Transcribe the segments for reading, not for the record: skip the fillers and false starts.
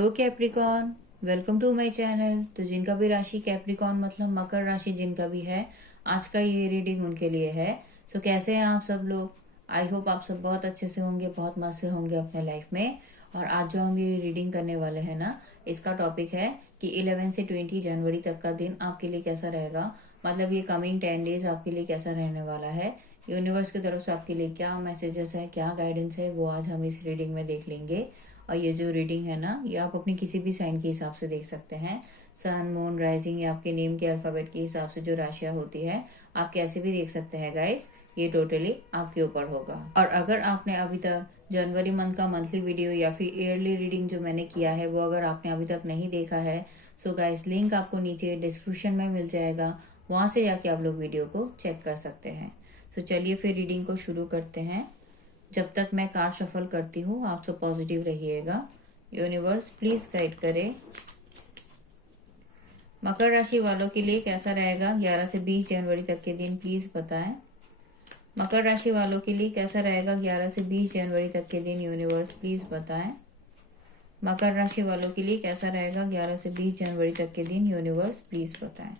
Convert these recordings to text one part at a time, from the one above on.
Hello Capricorn, welcome to my channel. तो जिनका भी राशि कैप्रिकॉन मतलब मकर राशि जिनका भी है, आज का ये रीडिंग उनके लिए है। सो कैसे हैं आप सब लोग? आई होप आप सब बहुत अच्छे से होंगे, बहुत मस्त से होंगे अपने लाइफ में। और आज जो हम ये रीडिंग करने वाले हैं ना, इसका टॉपिक है कि 11 से 20 जनवरी तक का दिन आपके लिए कैसा रहेगा। मतलब ये कमिंग 10 डेज आपके लिए कैसा रहने वाला है। यूनिवर्स की तरफ से आपके लिए क्या मैसेजेस है, क्या गाइडेंस है, वो आज हम इस रीडिंग में देख लेंगे। और ये जो रीडिंग है ना, ये आप अपनी किसी भी साइन के हिसाब से देख सकते हैं। सन, मून, राइजिंग या आपके नेम के अल्फाबेट के हिसाब से जो राशियां होती है, आप कैसे भी देख सकते हैं गाइस। ये टोटली आपके ऊपर होगा। और अगर आपने अभी तक जनवरी मंथ का मंथली वीडियो या फिर ईयरली रीडिंग जो मैंने किया है, वो अगर आपने अभी तक नहीं देखा है, सो गाइस लिंक आपको नीचे डिस्क्रिप्शन में मिल जाएगा। वहां से जाके आप लोग वीडियो को चेक कर सकते हैं। सो चलिए फिर रीडिंग को शुरू करते हैं। जब तक मैं कार्ड शफल करती हूँ, आप सब पॉजिटिव रहिएगा। यूनिवर्स प्लीज गाइड करे। मकर राशि वालों के लिए कैसा रहेगा 11 से 20 जनवरी तक के दिन, प्लीज बताएं। मकर राशि वालों के लिए कैसा रहेगा 11 से 20 जनवरी तक के दिन, यूनिवर्स प्लीज बताएं। मकर राशि वालों के लिए कैसा रहेगा 11 से 20 जनवरी तक के दिन, यूनिवर्स प्लीज बताएं।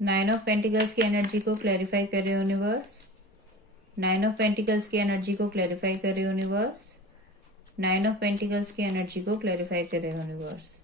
नाइन ऑफ पेंटिकल्स की एनर्जी को क्लैरिफाई करे यूनिवर्स। नाइन ऑफ पेंटिकल्स की एनर्जी को क्लैरिफाई करे यूनिवर्स। नाइन ऑफ पेंटिकल्स की एनर्जी को क्लैरिफाई करे universe.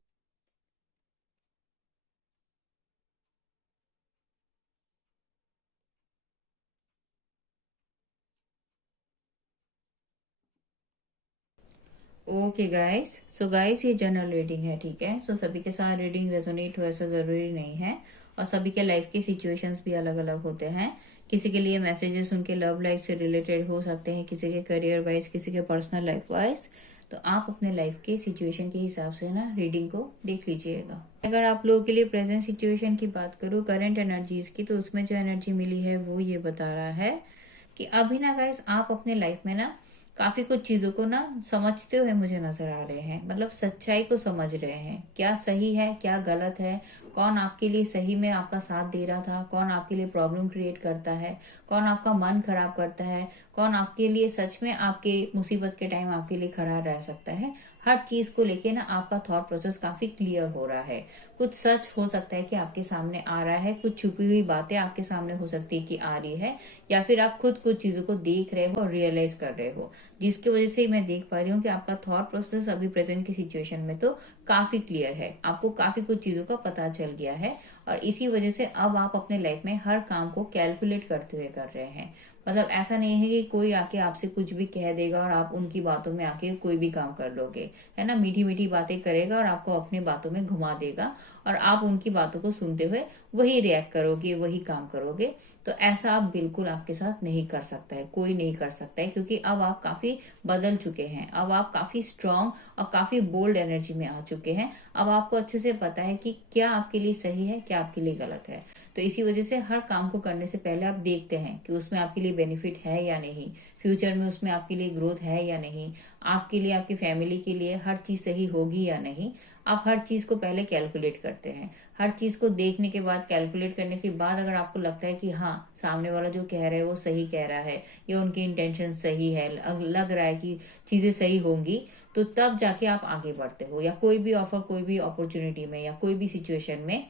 Okay guys, so guys ये जनरल रीडिंग है, ठीक है। सो सभी के साथ रीडिंग रेजोनेट हो ऐसा जरूरी नहीं है। और सभी के लाइफ के सिचुएशंस भी अलग अलग होते हैं। किसी के लिए मैसेजेस उनके लव लाइफ से रिलेटेड हो सकते हैं, किसी के करियर वाइज, किसी के पर्सनल लाइफ वाइज। तो आप अपने लाइफ के सिचुएशन के हिसाब से ना रीडिंग को देख लीजिएगा। अगर आप लोगों के लिए प्रेजेंट सिचुएशन की बात करूँ, करंट एनर्जीज की, तो उसमें जो एनर्जी मिली है वो ये बता रहा है कि अभी ना गाइस आप अपने लाइफ में ना काफी कुछ चीजों को ना समझते हुए मुझे नजर आ रहे हैं। मतलब सच्चाई को समझ रहे हैं, क्या सही है क्या गलत है, कौन आपके लिए सही में आपका साथ दे रहा था, कौन आपके लिए प्रॉब्लम क्रिएट करता है, कौन आपका मन खराब करता है, कौन आपके लिए सच में आपके मुसीबत के टाइम आपके लिए खड़ा रह सकता है। हर चीज को लेके ना आपका थॉट प्रोसेस काफी क्लियर हो रहा है। कुछ सच हो सकता है कि आपके सामने आ रहा है, कुछ छुपी हुई बातें आपके सामने हो सकती है कि आ रही है, या फिर आप खुद कुछ चीजों को देख रहे हो और रियलाइज कर रहे हो, जिसकी वजह से मैं देख पा रही हूँ कि आपका थॉट प्रोसेस अभी प्रेजेंट की सिचुएशन में तो काफी क्लियर है। आपको काफी कुछ चीजों का पता चल गया है और इसी वजह से अब आप अपने लाइफ में हर काम को कैलकुलेट करते हुए कर रहे हैं। मतलब ऐसा नहीं है कि कोई आके आपसे कुछ भी कह देगा और आप उनकी बातों में आके कोई भी काम कर लोगे, है ना। मीठी मीठी बातें करेगा और आपको अपनी बातों में घुमा देगा और आप उनकी बातों को सुनते हुए वही रिएक्ट करोगे, वही काम करोगे। तो ऐसा आप बिल्कुल आपके साथ नहीं कर सकता है, कोई नहीं कर सकता है, क्योंकि अब आप काफी बदल चुके हैं। अब आप काफी स्ट्रांग और काफी बोल्ड एनर्जी में आ चुके हैं। अब आपको अच्छे से पता है कि क्या आपके लिए सही है, क्या आपके लिए गलत है। तो इसी वजह से हर काम को करने से पहले आप देखते हैं कि उसमें आपके लिए बेनिफिट है या नहीं, फ्यूचर में उसमें आपके लिए ग्रोथ है या नहीं, आपके लिए, आपकी फैमिली के लिए हर चीज सही होगी या नहीं। आप हर चीज को पहले कैलकुलेट करते हैं। हर चीज को देखने के बाद, कैलकुलेट करने के बाद, अगर आपको लगता है कि हाँ सामने वाला जो कह रहा है वो सही कह रहा है या उनकी इंटेंशन सही है, लग रहा है कि चीजें सही होंगी, तो तब जाके आप आगे बढ़ते हो। या कोई भी ऑफर, कोई भी अपॉर्चुनिटी में या कोई भी सिचुएशन में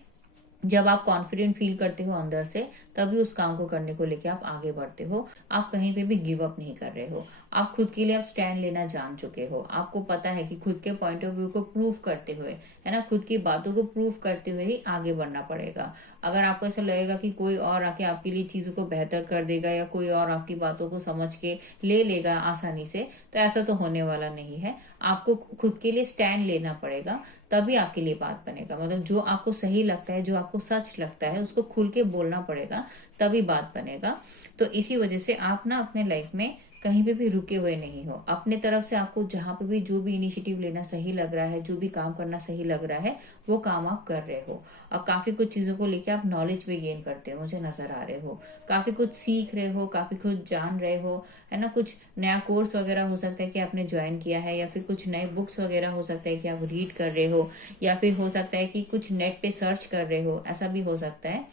जब आप कॉन्फिडेंट फील करते हो अंदर से, तभी उस काम को करने को लेके आप आगे बढ़ते हो। आप कहीं पे भी गिव अप नहीं कर रहे हो। आप खुद के लिए आप स्टैंड लेना जान चुके हो। आपको पता है कि खुद के पॉइंट ऑफ व्यू को प्रूव करते हुए, है ना, खुद की बातों को प्रूव करते हुए ही आगे बढ़ना पड़ेगा। अगर आपको ऐसा लगेगा कि कोई और आके आपके लिए चीजों को बेहतर कर देगा या कोई और आपकी बातों को समझ के ले लेगा आसानी से, तो ऐसा तो होने वाला नहीं है। आपको खुद के लिए स्टैंड लेना पड़ेगा, तभी आपके लिए बात बनेगा। मतलब जो आपको सही लगता है, जो आपको सच लगता है, उसको खुल के बोलना पड़ेगा, तभी बात बनेगा। तो इसी वजह से आप ना अपने लाइफ में कहीं पे भी रुके हुए नहीं हो। अपने तरफ से आपको जहाँ पे भी जो भी इनिशिएटिव लेना सही लग रहा है, जो भी काम करना सही लग रहा है, वो काम आप कर रहे हो। और काफी कुछ चीजों को लेके आप नॉलेज भी गेन करते हो, मुझे नजर आ रहे हो। काफी कुछ सीख रहे हो, काफी कुछ जान रहे हो, है ना। कुछ नया कोर्स वगैरह हो सकता है कि आपने ज्वाइन किया है, या फिर कुछ नए बुक्स वगैरह हो सकता है कि आप रीड कर रहे हो, या फिर हो सकता है कि कुछ नेट पे सर्च कर रहे हो, ऐसा भी हो सकता है,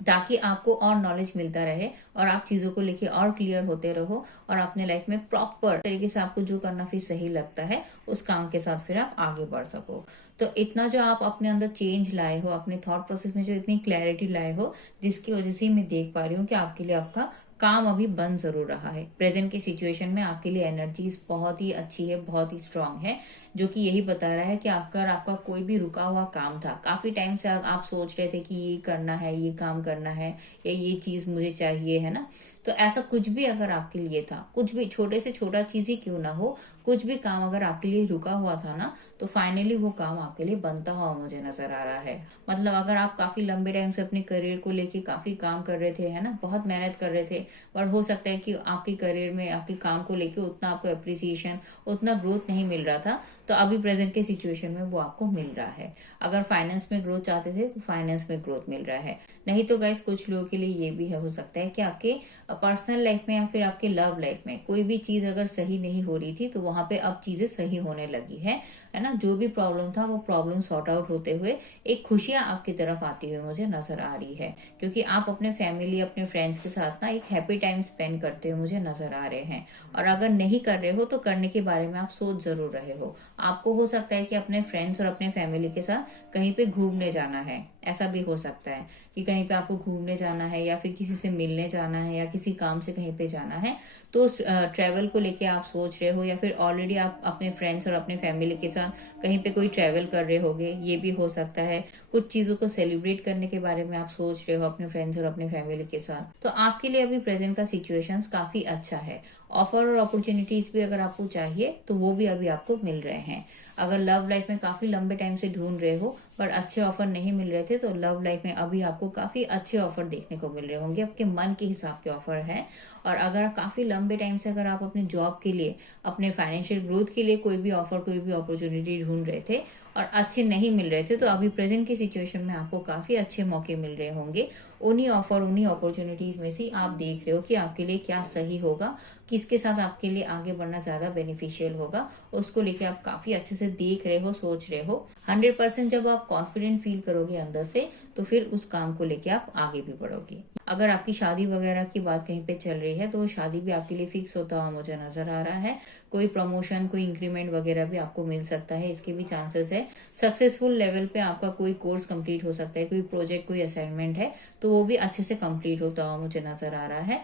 ताकि आपको और नॉलेज मिलता रहे और आप चीजों को लेके और क्लियर होते रहो, और अपने लाइफ में प्रॉपर तरीके से आपको जो करना फिर सही लगता है उस काम के साथ फिर आप आगे बढ़ सको। तो इतना जो आप अपने अंदर चेंज लाए हो, अपने थॉट प्रोसेस में जो इतनी क्लैरिटी लाए हो, जिसकी वजह से मैं देख पा रही हूँ कि आपके लिए आपका काम अभी बन जरूर रहा है। प्रेजेंट की सिचुएशन में आपके लिए एनर्जीज बहुत ही अच्छी है, बहुत ही स्ट्रांग है, जो कि यही बता रहा है कि अगर आपका कोई भी रुका हुआ काम था, काफी टाइम से आप सोच रहे थे कि ये करना है, ये काम करना है, या ये चीज मुझे चाहिए, है ना। तो ऐसा कुछ भी अगर आपके लिए था, कुछ भी छोटे से छोटा चीज ही क्यों ना हो, कुछ भी काम अगर आपके लिए रुका हुआ था ना, तो फाइनली वो काम आपके लिए बनता हुआ मुझे नजर आ रहा है। मतलब अगर आप काफी लंबे टाइम से अपने करियर को लेके काफी काम कर रहे थे, है ना, बहुत मेहनत कर रहे थे, पर हो सकता है कि आपके करियर में आपके काम को लेके उतना आपको अप्रिसिएशन, उतना ग्रोथ नहीं मिल रहा था, तो अभी प्रेजेंट के सिचुएशन में वो आपको मिल रहा है। अगर फाइनेंस में ग्रोथ चाहते थे तो फाइनेंस में ग्रोथ मिल रहा है। नहीं तो गाइस कुछ लोगों के लिए ये भी है, हो सकता है कि आपके पर्सनल लाइफ में या फिर आपके लव लाइफ में कोई भी चीज अगर सही नहीं हो रही थी, तो वहां पे अब चीजें सही होने लगी है ना। जो भी प्रॉब्लम था वो प्रॉब्लम सॉर्ट आउट होते हुए एक खुशियां आपकी तरफ आती हुई मुझे नजर आ रही है, क्योंकि आप अपने फैमिली, अपने फ्रेंड्स के साथ ना एक हैप्पी टाइम स्पेंड करते हुए मुझे नजर आ रहे हैं। और अगर नहीं कर रहे हो तो करने के बारे में आप सोच जरूर रहे हो। आपको हो सकता है कि अपने फ्रेंड्स और अपने फैमिली के साथ कहीं पे घूमने जाना है, ऐसा भी हो सकता है कि कहीं पे आपको घूमने जाना है, या फिर किसी से मिलने जाना है, या किसी काम से कहीं पे जाना है। तो ट्रैवल को लेके आप सोच रहे हो, या फिर ऑलरेडी आप अपने फ्रेंड्स और अपने फैमिली के साथ कहीं पे कोई ट्रैवल कर रहे होगे, ये भी हो सकता है। कुछ चीजों को सेलिब्रेट करने के बारे में आप सोच रहे हो अपने फ्रेंड्स और अपने फैमिली के साथ। तो आपके लिए अभी प्रेजेंट का सिचुएशन काफी अच्छा है। ऑफर और अपॉर्चुनिटीज भी अगर आपको चाहिए तो वो भी अभी आपको मिल रहे हैं। अगर लव लाइफ में काफी लंबे टाइम से ढूंढ रहे हो पर अच्छे ऑफर नहीं मिल रहे थे, तो लव लाइफ में अभी आपको काफी अच्छे ऑफर देखने को मिल रहे होंगे, आपके मन के हिसाब के ऑफर है। और अगर काफी लंबे टाइम से अगर आप अपने जॉब के लिए, अपने फाइनेंशियल ग्रोथ के लिए कोई भी ऑफर, कोई भी अपॉर्चुनिटी ढूंढ रहे थे और अच्छे नहीं मिल रहे थे, तो अभी प्रेजेंट की सिचुएशन में आपको काफी अच्छे मौके मिल रहे होंगे। उन्हीं ऑफर, उन्हीं अपॉर्चुनिटीज में से आप देख रहे हो कि आपके लिए क्या सही होगा, किसके साथ आपके लिए आगे बढ़ना ज्यादा बेनिफिशियल होगा, उसको लेके आप काफी अच्छे से देख रहे हो, सोच रहे हो। 100% जब आप कॉन्फिडेंट फील करोगे अंदर से, तो फिर उस काम को लेके आप आगे भी बढ़ोगे। अगर आपकी शादी वगैरह की बात कहीं पे चल रही है, तो वो शादी भी आपके लिए फिक्स होता हुआ मुझे नजर आ रहा है। कोई प्रमोशन, कोई इंक्रीमेंट वगैरह भी आपको मिल सकता है, इसके भी चांसेस है। सक्सेसफुल लेवल पे आपका कोई कोर्स कंप्लीट हो सकता है, कोई प्रोजेक्ट, कोई असाइनमेंट है, तो वो भी अच्छे से कंप्लीट होता हुआ मुझे नजर आ रहा है।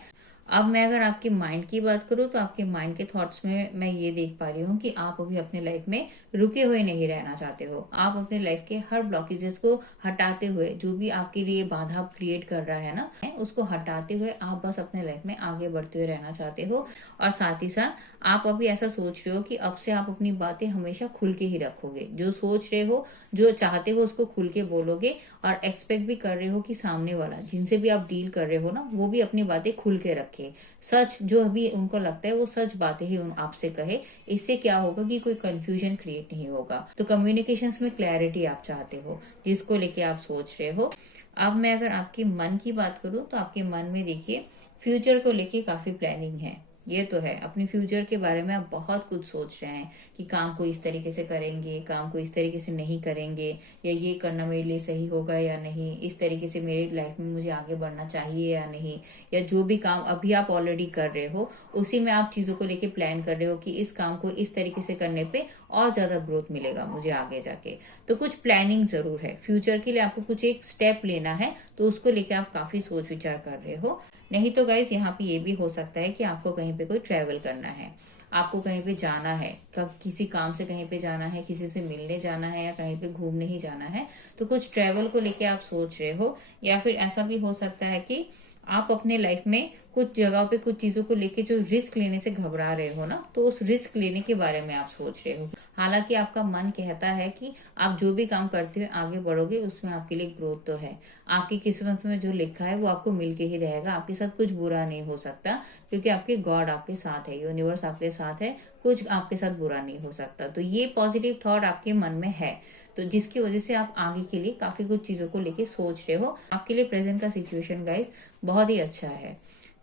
अब मैं अगर आपके माइंड की बात करूँ, तो आपके माइंड के थॉट्स में मैं ये देख पा रही हूँ कि आप अभी अपने लाइफ में रुके हुए नहीं रहना चाहते हो। आप अपने लाइफ के हर ब्लॉकेजेस को हटाते हुए, जो भी आपके लिए बाधा क्रिएट कर रहा है ना, उसको हटाते हुए आप बस अपने लाइफ में आगे बढ़ते हुए रहना चाहते हो। और साथ ही साथ आप अभी ऐसा सोच रहे हो कि अब से आप अपनी बातें हमेशा खुल के ही रखोगे। जो सोच रहे हो, जो चाहते हो, उसको खुल के बोलोगे, और एक्सपेक्ट भी कर रहे हो कि सामने वाला, जिनसे भी आप डील कर रहे हो ना, वो भी अपनी बातें खुल के रखे। सच जो भी उनको लगता है वो सच बातें ही आपसे कहे। इससे क्या होगा कि कोई कंफ्यूजन क्रिएट नहीं होगा। तो कम्युनिकेशंस में क्लैरिटी आप चाहते हो, जिसको लेके आप सोच रहे हो। अब मैं अगर आपके मन की बात करूं, तो आपके मन में देखिए फ्यूचर को लेके काफी प्लानिंग है। ये तो है, अपने फ्यूचर के बारे में आप बहुत कुछ सोच रहे हैं कि काम को इस तरीके से करेंगे, काम को इस तरीके से नहीं करेंगे, या ये करना मेरे लिए सही होगा या नहीं, इस तरीके से मेरी लाइफ में मुझे आगे बढ़ना चाहिए या नहीं। या जो भी काम अभी आप ऑलरेडी कर रहे हो, उसी में आप चीजों को लेके प्लान कर रहे हो कि इस काम को इस तरीके से करने पे और ज्यादा ग्रोथ मिलेगा मुझे आगे जाके। तो कुछ प्लानिंग जरूर है फ्यूचर के लिए, आपको कुछ एक स्टेप लेना है, तो उसको लेके आप काफी सोच विचार कर रहे हो। नहीं तो गाइस यहाँ पे ये भी हो सकता है कि आपको कहीं पे कोई ट्रैवल करना है, आपको कहीं पे जाना है, किसी काम से कहीं पे जाना है, किसी से मिलने जाना है, या कहीं पे घूमने ही जाना है। तो कुछ ट्रैवल को लेके आप सोच रहे हो। या फिर ऐसा भी हो सकता है कि आप अपने लाइफ में कुछ जगहों पे कुछ चीजों को लेके जो रिस्क लेने से घबरा रहे हो ना, तो उस रिस्क लेने के बारे में आप सोच रहे हो। हालांकि आपका मन कहता है कि आप जो भी काम करते हुए आगे बढ़ोगे उसमें आपके लिए ग्रोथ तो है। आपकी किस्मत में जो लिखा है वो आपको मिलके ही रहेगा, आपके साथ कुछ बुरा नहीं हो सकता, क्योंकि आपके गॉड आपके साथ है, यूनिवर्स आपके साथ है, कुछ आपके साथ बुरा नहीं हो सकता। तो ये पॉजिटिव थॉट आपके मन में है, तो जिसकी वजह से आप आगे के लिए काफी कुछ चीजों को लेके सोच रहे हो। आपके लिए प्रेजेंट का सिचुएशन गाइस बहुत ही अच्छा है।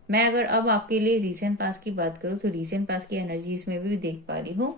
मैं अगर अब आपके लिए रीसेंट पास्ट की बात करूँ तो रीसेंट पास्ट की एनर्जीज में भी देख पा रही हूँ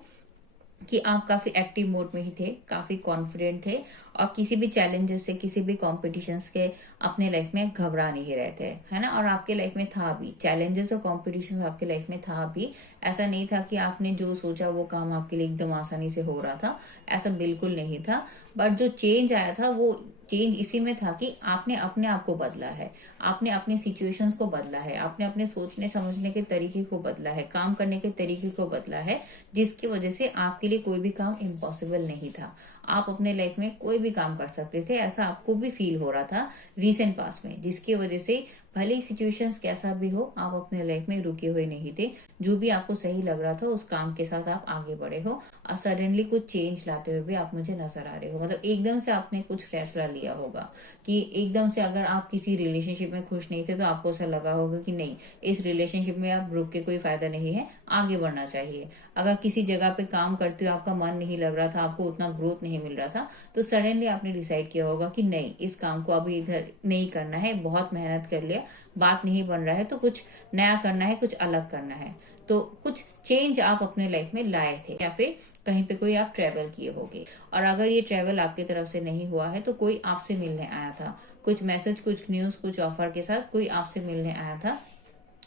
कि आप काफी एक्टिव मोड में ही थे, काफी कॉन्फिडेंट थे, और किसी भी चैलेंजेस से, किसी भी कॉम्पिटिशन्स के अपने लाइफ में घबरा नहीं रहे थे, है ना। और आपके लाइफ में था भी चैलेंजेस और कॉम्पिटिशन, आपके लाइफ में था भी। ऐसा नहीं था कि आपने जो सोचा वो काम आपके लिए एकदम आसानी से हो रहा था, ऐसा बिल्कुल नहीं था। बट जो चेंज आया था वो चेंज इसी में था कि आपने अपने आप को बदला है, आपने अपने सिचुएशंस को बदला है, आपने अपने सोचने समझने के तरीके को बदला है, काम करने के तरीके को बदला है, जिसकी वजह से आपके लिए कोई भी काम इम्पॉसिबल नहीं था। आप अपने लाइफ में कोई भी काम कर सकते थे, ऐसा आपको भी फील हो रहा था रीसेंट पास्ट में, जिसकी वजह से भले ही सिचुएशंस कैसा भी हो आप अपने लाइफ में रुके हुए नहीं थे। जो भी आपको सही लग रहा था उस काम के साथ आप आगे बढ़े हो, और सडनली कुछ चेंज लाते हुए भी आप मुझे नजर आ रहे हो। मतलब एकदम से आपने कुछ फैसला लिया होगा कि एकदम से, अगर आप किसी रिलेशनशिप में खुश नहीं थे तो आपको ऐसा लगा होगा कि नहीं, इस रिलेशनशिप में आप रुक के कोई फायदा नहीं है, आगे बढ़ना चाहिए। अगर किसी जगह पे काम करते हुए आपका मन नहीं लग रहा था, आपको उतना ग्रोथ नहीं मिल रहा था, तो सडनली आपने डिसाइड किया होगा कि नहीं, इस काम को अभी इधर नहीं करना है, बहुत मेहनत कर लिया, बात नहीं बन रहा है, तो कुछ नया करना है, कुछ अलग करना है। तो कुछ चेंज आप अपने लाइफ में लाए थे, या फिर कहीं पे कोई आप ट्रेवल किए होगे। और अगर ये ट्रेवल आपकी तरफ से नहीं हुआ है तो कोई आपसे मिलने आया था, कुछ मैसेज, कुछ न्यूज, कुछ ऑफर के साथ कोई आपसे मिलने आया था,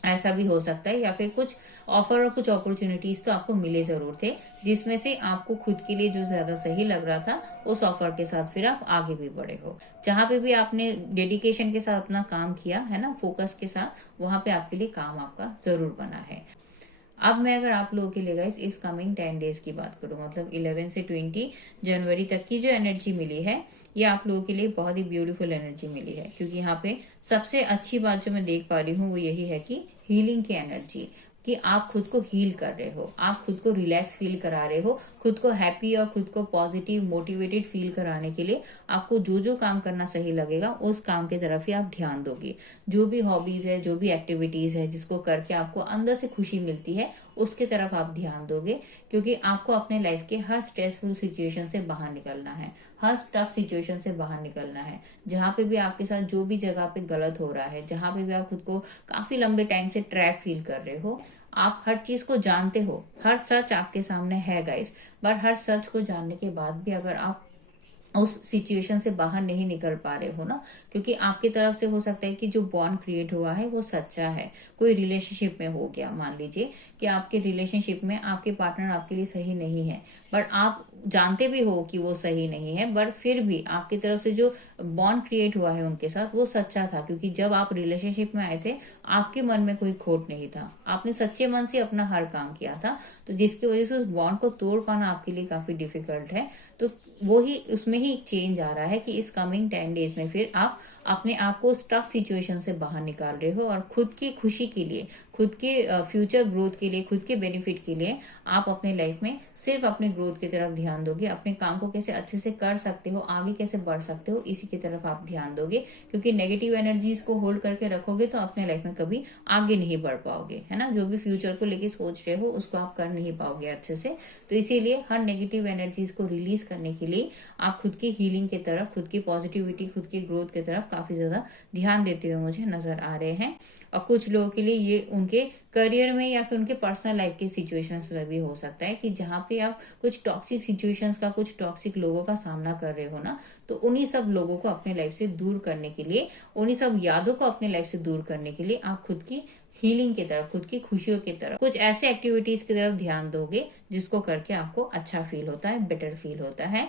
ऐसा भी हो सकता है। या फिर कुछ ऑफर और कुछ अपॉर्चुनिटीज तो आपको मिले जरूर थे, जिसमें से आपको खुद के लिए जो ज्यादा सही लग रहा था उस ऑफर के साथ फिर आप आगे भी बढ़े हो। जहां पे भी आपने डेडिकेशन के साथ अपना काम किया है ना, फोकस के साथ, वहां पे आपके लिए काम आपका जरूर बना है। अब मैं अगर आप लोगों के लिए गाइस इस कमिंग 10 डेज की बात करूं, मतलब 11 से 20 जनवरी तक की जो एनर्जी मिली है, ये आप लोगों के लिए बहुत ही ब्यूटीफुल एनर्जी मिली है। क्योंकि यहाँ पे सबसे अच्छी बात जो मैं देख पा रही हूँ वो यही है कि हीलिंग की एनर्जी, कि आप खुद को हील कर रहे हो, आप खुद को रिलैक्स फील करा रहे हो, खुद को हैप्पी और खुद को पॉजिटिव मोटिवेटेड फील कराने के लिए आपको जो जो काम करना सही लगेगा उस काम की तरफ ही आप ध्यान दोगे। जो भी हॉबीज है, जो भी एक्टिविटीज है जिसको करके आपको अंदर से खुशी मिलती है, उसके तरफ आप ध्यान दोगे। क्योंकि आपको अपने लाइफ के हर स्ट्रेसफुल सिचुएशन से बाहर निकलना है, हर स्टक सिचुएशन से बाहर निकलना है। जहाँ पे भी आपके साथ जो भी जगह पे गलत हो रहा है, जहाँ पे भी आप खुद को काफी लंबे टाइम से ट्रैप फील कर रहे हो, आप हर चीज को जानते हो, हर सच आपके सामने है गाइस। पर हर सच को जानने के बाद भी अगर आप उस सिचुएशन से बाहर नहीं निकल पा रहे हो ना, क्योंकि आपकी तरफ से हो सकता है कि जो बॉन्ड क्रिएट हुआ है वो सच्चा है। कोई रिलेशनशिप में हो गया, मान लीजिए कि आपके रिलेशनशिप में आपके पार्टनर आपके लिए सही नहीं है, बट आप जानते भी हो कि वो सही नहीं है, बट फिर भी आपकी तरफ से जो बॉन्ड क्रिएट हुआ है उनके साथ वो सच्चा था। क्योंकि जब आप रिलेशनशिप में आए थे आपके मन में कोई खोट नहीं था, आपने सच्चे मन से अपना हर काम किया था, तो जिसकी वजह से उस बॉन्ड को तोड़ पाना आपके लिए काफी डिफिकल्ट है। तो वो ही उसमें ही चेंज आ रहा है कि इस कमिंग 10 डेज में फिर आप अपने आप को स्टक सिचुएशन से बाहर निकाल रहे हो, और खुद की खुशी के लिए, खुद के फ्यूचर ग्रोथ के लिए, खुद के बेनिफिट के लिए आप अपने लाइफ में सिर्फ अपने ग्रोथ की तरफ ध्यान दोगे। अपने काम को कैसे अच्छे से कर सकते हो, आगे कैसे बढ़ सकते हो, इसी की तरफ आप ध्यान दोगे। क्योंकि नेगेटिव एनर्जीज को होल्ड करके रखोगे तो अपने लाइफ में कभी आगे नहीं बढ़ पाओगे, है ना। जो भी फ्यूचर को लेके सोच रहे हो उसको आप कर नहीं पाओगे अच्छे से। तो इसीलिए हर नेगेटिव एनर्जीज को रिलीज करने के लिए आप खुद की हीलिंग की तरफ, खुद की पॉजिटिविटी, खुद की ग्रोथ की तरफ काफी ज्यादा ध्यान देते हुए मुझे नजर आ रहे हैं। और कुछ लोगों के लिए ये उनके करियर में या फिर उनके पर्सनल लाइफ के सिचुएशंस में भी हो सकता है कि जहाँ पे आप कुछ टॉक्सिक सिचुएशंस का, कुछ टॉक्सिक लोगों का सामना कर रहे हो ना, तो उन्हीं सब लोगों को अपने लाइफ से दूर करने के लिए, उन्हीं सब यादों को अपने लाइफ से दूर करने के लिए आप खुद की हीलिंग की तरफ, खुद की खुशियों की तरफ, कुछ ऐसे एक्टिविटीज की तरफ ध्यान दोगे जिसको करके आपको अच्छा फील होता है, बेटर फील होता है।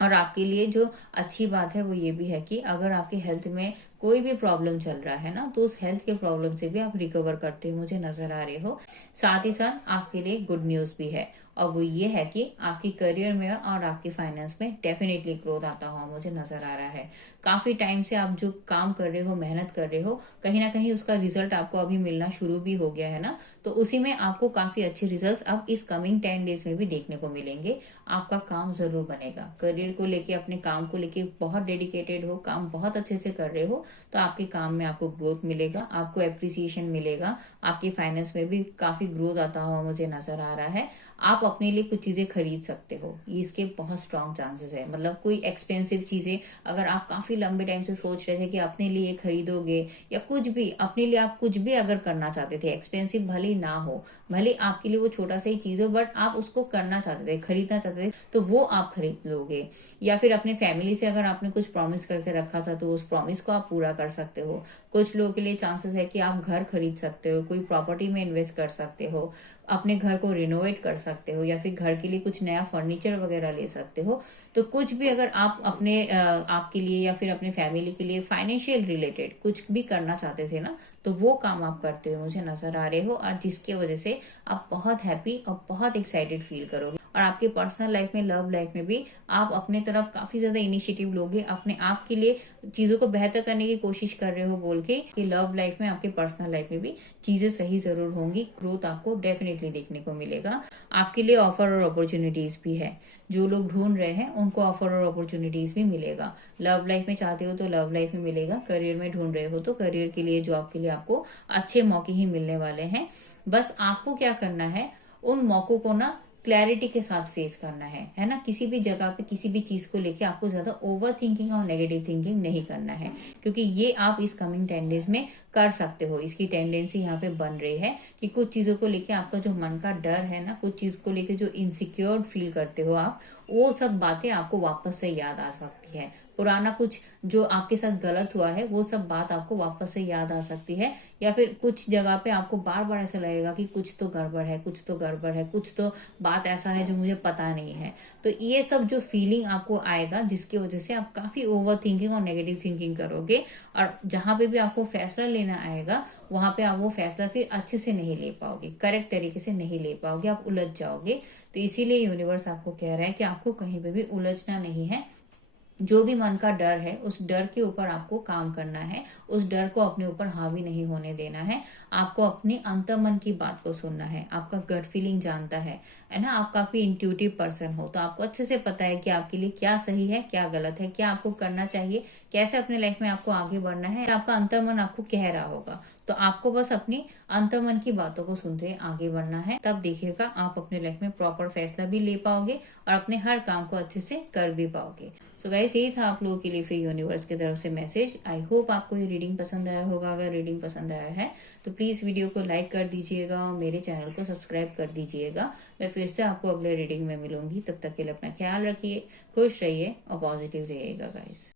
और आपके लिए जो अच्छी बात है वो ये भी है कि अगर आपके हेल्थ में कोई भी प्रॉब्लम चल रहा है ना, तो उस हेल्थ के प्रॉब्लम से भी आप रिकवर करते हुए मुझे नजर आ रहे हो। साथ ही साथ आपके लिए गुड न्यूज भी है, और वो ये है कि आपकी करियर में और आपकी फाइनेंस में डेफिनेटली ग्रोथ आता हुआ मुझे नजर आ रहा है। काफी टाइम से आप जो काम कर रहे हो, मेहनत कर रहे हो, कहीं ना कहीं उसका रिजल्ट आपको अभी मिलना शुरू भी हो गया है ना, तो उसी में आपको काफी अच्छे रिजल्ट्स अब इस कमिंग 10 डेज में भी देखने को मिलेंगे। आपका काम जरूर बनेगा, करियर को लेके, अपने काम को लेके बहुत डेडिकेटेड हो, काम बहुत अच्छे से कर रहे हो, तो आपके काम में आपको ग्रोथ मिलेगा, आपको एप्रिसिएशन मिलेगा, आपकी फाइनेंस में भी काफी ग्रोथ आता हुआ मुझे नजर आ रहा है। आप अपने लिए कुछ चीजें खरीद सकते हो, ये इसके बहुत स्ट्रॉन्ग चांसेस है। मतलब कोई एक्सपेंसिव चीजें अगर आप काफी लंबे टाइम से सोच रहे थे कि अपने लिए खरीदोगे, या कुछ भी अपने लिए आप कुछ भी अगर करना चाहते थे, एक्सपेंसिव भले ही ना हो, भले आपके लिए वो छोटा सा ही चीज हो, बट आप उसको करना चाहते थे, खरीदना चाहते थे, तो वो आप खरीद लोगे। या फिर अपने फैमिली से अगर आपने कुछ प्रॉमिस करके रखा था, तो उस प्रॉमिस को आप पूरा कर सकते हो। कुछ लोगों के लिए चांसेस है कि आप घर खरीद सकते हो, कोई प्रॉपर्टी में इन्वेस्ट कर सकते हो, अपने घर को रिनोवेट कर सकते हो, या फिर घर के लिए कुछ नया फर्नीचर वगैरह ले सकते हो। तो कुछ भी अगर आप अपने आपके लिए या फिर अपने फैमिली के लिए फाइनेंशियल रिलेटेड कुछ भी करना चाहते थे ना, तो वो काम आप करते हुए मुझे नजर आ रहे हो, और जिसकी वजह से आप बहुत हैप्पी और बहुत एक्साइटेड फील करोगे। और आपके पर्सनल लाइफ में, लव लाइफ में भी आप अपने तरफ काफी ज्यादा इनिशिएटिव लोगे, अपने आप के लिए चीजों को बेहतर करने की कोशिश कर रहे हो, बोल के कि लव लाइफ में, आपके पर्सनल लाइफ में भी चीजें सही जरूर होंगी, ग्रोथ आपको डेफिनेटली देखने को मिलेगा। आपके लिए ऑफर और अपॉर्चुनिटीज भी है, जो लोग ढूंढ रहे हैं उनको ऑफर और अपॉर्चुनिटीज भी मिलेगा। लव लाइफ में चाहते हो तो लव लाइफ में मिलेगा, करियर में ढूंढ रहे हो तो करियर के लिए, जॉब के लिए आपको अच्छे मौके ही मिलने वाले हैं। बस आपको क्या करना है, उन मौकों को ना क्लैरिटी के साथ फेस करना है ना। किसी भी जगह पे किसी भी चीज को लेके आपको ज्यादा ओवर थिंकिंग और नेगेटिव थिंकिंग नहीं करना है, क्योंकि ये आप इस कमिंग 10 डेज में कर सकते हो। इसकी टेंडेंसी यहाँ पे बन रही है कि कुछ चीजों को लेके आपका जो मन का डर है ना, कुछ चीज को लेके जो इनसिक्योर फील करते हो आप, वो सब बातें आपको वापस से याद आ सकती है। पुराना कुछ जो आपके साथ गलत हुआ है, वो सब बात आपको वापस से याद आ सकती है। या फिर कुछ जगह पे आपको बार बार ऐसा लगेगा कि कुछ तो गड़बड़ है, कुछ तो गड़बड़ है, कुछ तो बात ऐसा है जो मुझे पता नहीं है। तो ये सब जो फीलिंग आपको आएगा, जिसकी वजह से आप काफी ओवर थिंकिंग और नेगेटिव थिंकिंग करोगे, और जहां पे भी आपको फैसला लेना आएगा, वहां पे आप वो फैसला फिर अच्छे से नहीं ले पाओगे, करेक्ट तरीके से नहीं ले पाओगे, आप उलझ जाओगे। तो इसीलिए यूनिवर्स आपको कह रहा है कि आपको कहीं पे भी उलझना नहीं है। जो भी मन का डर है, उस डर के ऊपर आपको काम करना है, उस डर को अपने ऊपर हावी नहीं होने देना है। आपको अपने अंतर्मन की बात को सुनना है, आपका गट फीलिंग जानता है ना। आप काफी इंट्यूटिव पर्सन हो, तो आपको अच्छे से पता है कि आपके लिए क्या सही है, क्या गलत है, क्या आपको करना चाहिए, कैसे अपने लाइफ में आपको आगे बढ़ना है। आपका अंतर्मन आपको कह रहा होगा, तो आपको बस अपनी अंतर्मन की बातों को सुनते हुए आगे बढ़ना है। तब देखिएगा आप अपने लाइफ में प्रॉपर फैसला भी ले पाओगे, और अपने हर काम को अच्छे से कर भी पाओगे। सो गाइस, यही था आप लोगों के लिए फिर यूनिवर्स की तरफ से मैसेज। आई होप आपको ये रीडिंग पसंद आया होगा। अगर रीडिंग पसंद आया है तो प्लीज वीडियो को लाइक कर दीजिएगा और मेरे चैनल को सब्सक्राइब कर दीजिएगा। मैं फिर से आपको अगले रीडिंग में मिलूंगी, तब तक के लिए अपना ख्याल रखिए, खुश रहिए और पॉजिटिव रहिएगा गाइस।